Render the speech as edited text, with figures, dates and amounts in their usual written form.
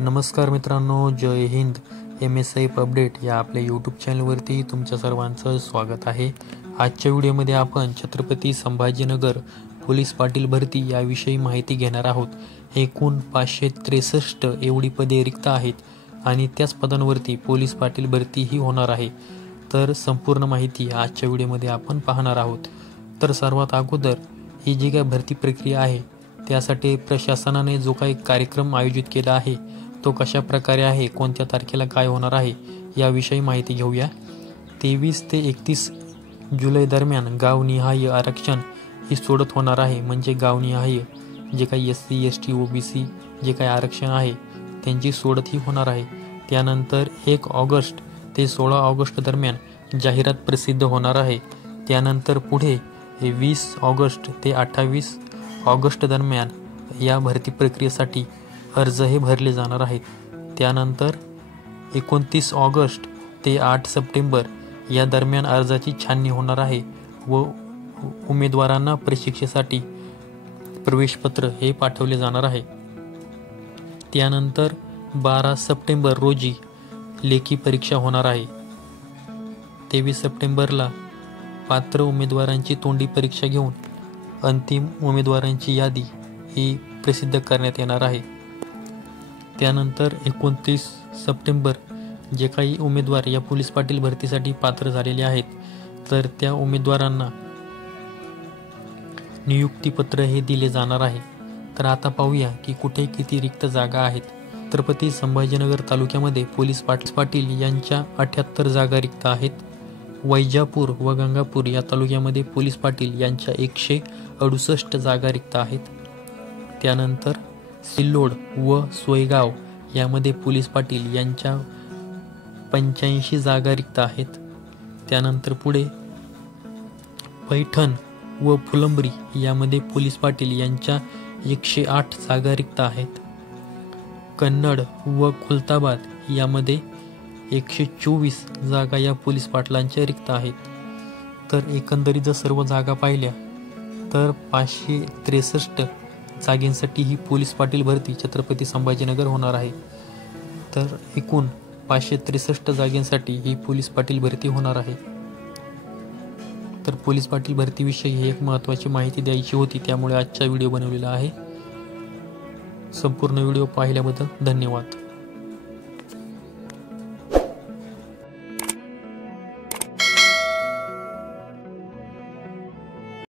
नमस्कार मित्रांनो, जय Hind. MSI update या आपल्या यूट्यूब चॅनलवरती तुमच्या सर्वांचं स्वागत आहे. आजच्या व्हिडिओमध्ये आपण छत्रपती संभाजीनगर पोलीस पाटील भरती याविषयी माहिती घेणार आहोत. एकूण 563 एवढी पदे रिक्त आहेत आणि त्याच पदांवरती पोलीस पाटील भरती ही होणार आहे. तर संपूर्ण माहिती आजच्या व्हिडिओमध्ये आपण पाहणार आहोत. तर सर्वात अगोदर ही जी काय भरती प्रक्रिया आहे त्यासाठी प्रशासनाने जो काही कार्यक्रम आयोजित केला आहे तो कशा प्रकारे आहे, कोणत्या तारखेला काय होणार आहे याविषयी माहिती घेऊया. 23 ते 31 जुलै दरम्यान गावनिहाय आरक्षण ही सोडत होणार आहे. म्हणजे गावनिहाय जे काही SC ST OBC जे काही आरक्षण आहे त्यांची सोडत ही होणार आहे. त्यानंतर 1 ऑगस्ट ते 16 ऑगस्ट दरम्यान जाहिरात प्रसिद्ध होणार आहे. त्यानंतर पुढे 20 ऑगस्ट ते 28 ऑगस्ट दरम्यान या भरती प्रक्रियेसाठी अर्ज हे भरले जाणार आहेत. त्यानंतर 29 ऑगस्ट ते 8 सप्टेंबर या दरम्यान अर्जाची छाननी होणार आहे व उमेदवारांना प्रशिक्षेसाठी प्रवेशपत्र हे पाठवले जाणार आहे. त्यानंतर 12 सप्टेंबर रोजी लेखी परीक्षा होणार आहे. 23 सप्टेंबरला पात्र उमेदवारांची तोंडी परीक्षा घेऊन अंतिम उमेदवारांची यादी ही प्रसिद्ध करण्यात येणार आहे. त्यानंतर 29 सप्टेंबर जे काही उमेदवार या पोलीस पाटील भरतीसाठी पात्र झालेले आहेत तर त्या उमेदवारांना नियुक्तीपत्र हे दिले जाणार आहे. तर आता पाहूया की कुठे किती रिक्त जागा आहेत. छत्रपती संभाजीनगर तालुक्यामध्ये पोलीस पाटील यांच्या 78 जागा रिक्त आहेत. वैजापूर व गंगापूर या तालुक्यामध्ये पोलीस पाटील यांच्या 168 जागा रिक्त आहेत. त्यानंतर सिल्लोड व सोयगाव यामध्ये पोलीस पाटील यांच्या 85 जागा रिक्त आहेत. त्यानंतर पुढे पैठण व फुलंब्री यामध्ये पोलीस पाटील यांच्या 108 जागा रिक्त आहेत. कन्नड व खुलताबाद यामध्ये 124 जागा या पोलीस पाटलांच्या रिक्त आहेत. तर एकंदरीत जर सर्व जागा पाहिल्या तर 563 जागेंसाठी ही पोलीस पाटील भरती छत्रपती संभाजीनगर होणार आहे. तर एकूण 563 जागेंसाठी ही पोलीस पाटील भरती होणार आहे. तर पोलीस पाटील भरतीविषयी ही एक महत्त्वाची माहिती द्यायची होती, त्यामुळे आजचा व्हिडिओ बनवलेला आहे. संपूर्ण व्हिडिओ पाहिल्याबद्दल धन्यवाद.